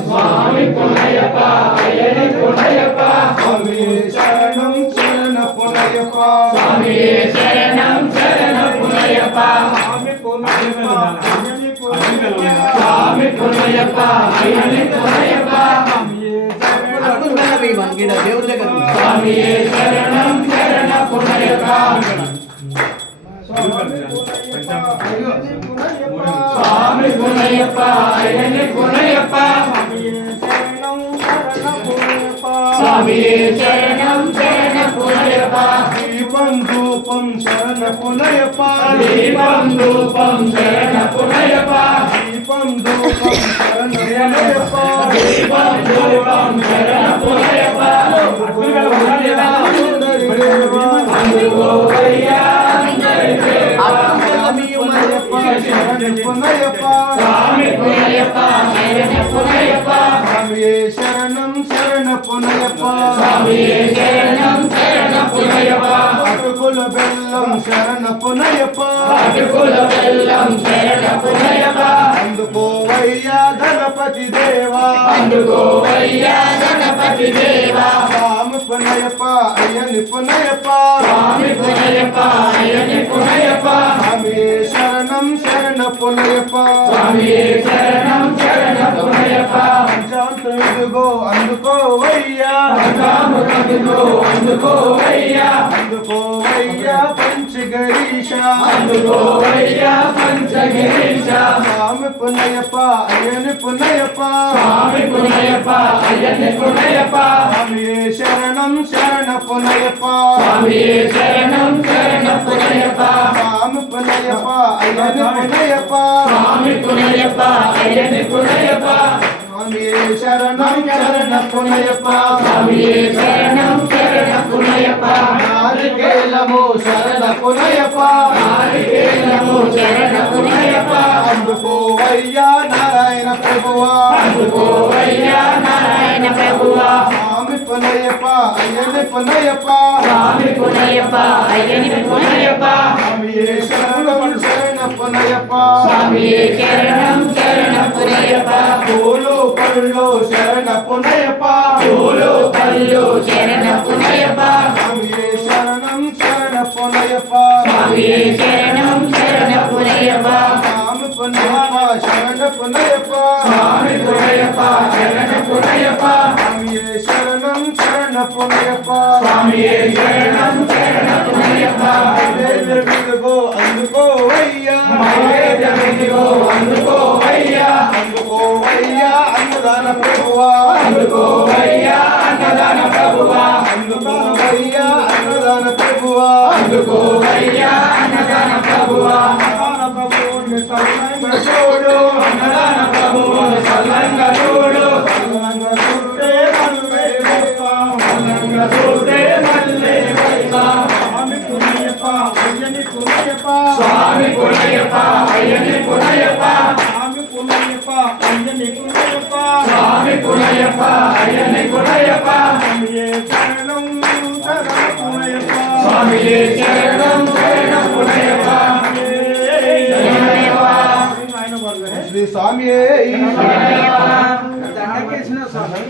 స్వామి పునయ్యప్ప అయ్యని పునయ్యప్ప స్వామియే శరణం శరణ పునయ్యప్ప స్వామియే శరణం శరణ పునయ్యప్ప స్వామి పునయ్యప్ప అయ్యని పునయ్యప్ప స్వామి పునయ్యప్ప అయ్యని పునయ్యప్ప స్వామియే శరణం శరణ పునయ్యప్ప స్వామి పునయ్యప్ప అయ్యని పునయ్యప్ప స్వామియే శరణం శరణ పునయ్యప్ప దీపం ధూపం శరణ పునయ్యప్ప దీపం ధూపం శరణ పునయ్యప్ప దీపం ధూపం శరణ పునయ్యప్ప దీపం ధూపం శరణ పునయ్యప్ప అందుకోవయ్యా అందరి దేవా శరణ పునయ్యప్ప స్వామి పునయ్యప్ప శరణ పునయ్యప్ప స్వామియే శరణం శరణ పునయ్యప్ప స్వామియే శరణం శరణ పునయ్యప్ప అటుకుల బెల్లం శరణ పునయ్యప్ప అటుకుల బెల్లం శరణ పునయ్యప్ప అందుకోవయ్యా గణపతి దేవా అందుకోవయ్యా గణపతి దేవా స్వామి పునయ్యప్ప అయ్యని పునయ్యప్ప స్వామి పునయ్యప్ప అయ్యని పునయ్యప్ప స్వామియే శరణం శరణ పునయ్యప్ప స్వామియే శరణం శరణ పునయ్యప్ప పంచాంతం ఇదిగో అందుకోవయ్యా అందుకో అందుకోవయ్యా అందుకోవయ్యా పంచగరీష అందుకోవయ్యా పంచగిరీశ స్వామి పునయ్యప్ప అయ్యని పునయ్యప్ప స్వామి పునయ్యప్ప అయ్యని పునయ్యప్ప స్వామియే శరణం శరణ పునయ్యప్ప స్వామియే శరణం శరణ పునయ్యప్ప స్వామి పునయ్యప్ప అయ్యని పునయ్యప్ప స్వామి పునయ్యప్ప అయ్యని పునయ్యప్ప స్వామియే శరణం శరణ పునయ్యప్ప స్వామియే శరణం శరణ పునయ్యప్ప నారికేలము శరణ పునయ్యప్ప నారికేలము శరణ పునయ్యప్ప అందుకోవయ్యా నారాయణ ప్రభువా అందుకోవయ్యా నారాయణ ప్రభువా స్వామి పునయ్యప్ప అయ్యని పునయ్యప్ప స్వామి పునయ్యప్ప అయ్యని పునయ్యప్ప స్వామియే శరణం శరణ పునయ్యప్ప స్వామియే శరణం శరణ పునయ్యప్ప పూలు పళ్ళు శరణ పునయ్యప్ప పూలు పళ్ళు శరణ పునయ్యప్ప స్వామియే శరణం శరణ పునయ్యప్ప స్వామియే శరణం శరణ పునయ్యప్ప స్వామి పునయ్యప్ప శరణ పునయ్యప్ప స్వామి పునయ్యప్ప శరణ పునయ్యప్ప స్వామియే శరణం శరణ పునయ్యప్ప స్వామియే శరణం శరణ పునయ్యప్ప ఇదిగో అందుకోవయ్యా నైవేద్యమిదిగో అందుకోవయ్యా అందుకోవయ్యా అన్నదాన ప్రభువా అందుకోవయ్యా అన్నదాన ప్రభువా అందుకోవయ్యా అన్నదాన ప్రభువా అందుకోవయ్యా అన్నదాన ప్రభువా అన్నదాన ప్రభువుని సల్లంగా చూడు అన్నదాన ప్రభువుని సల్లంగా చూడు సల్లంగా చూడే మల్లె వస్తాం సల్లంగా చూడే మళ్ళీ వస్తాం స్వామి పునయ్యప్ప అయ్యని పునయ్యప్ప స్వామి పునయ్యప్ప అయ్యని పునయ్యప్ప స్వామి పునయ్యప్ప అయ్యని పునయ్యప్ప స్వామి పునయ్యప్ప అయ్యని పునయ్యప్ప స్వామియే శరణం శరణ పునయ్యప్ప స్వామియే శరణం శరణ పునయ్యప్ప శ్రీ స్వామియే దండకేసిన స్వామి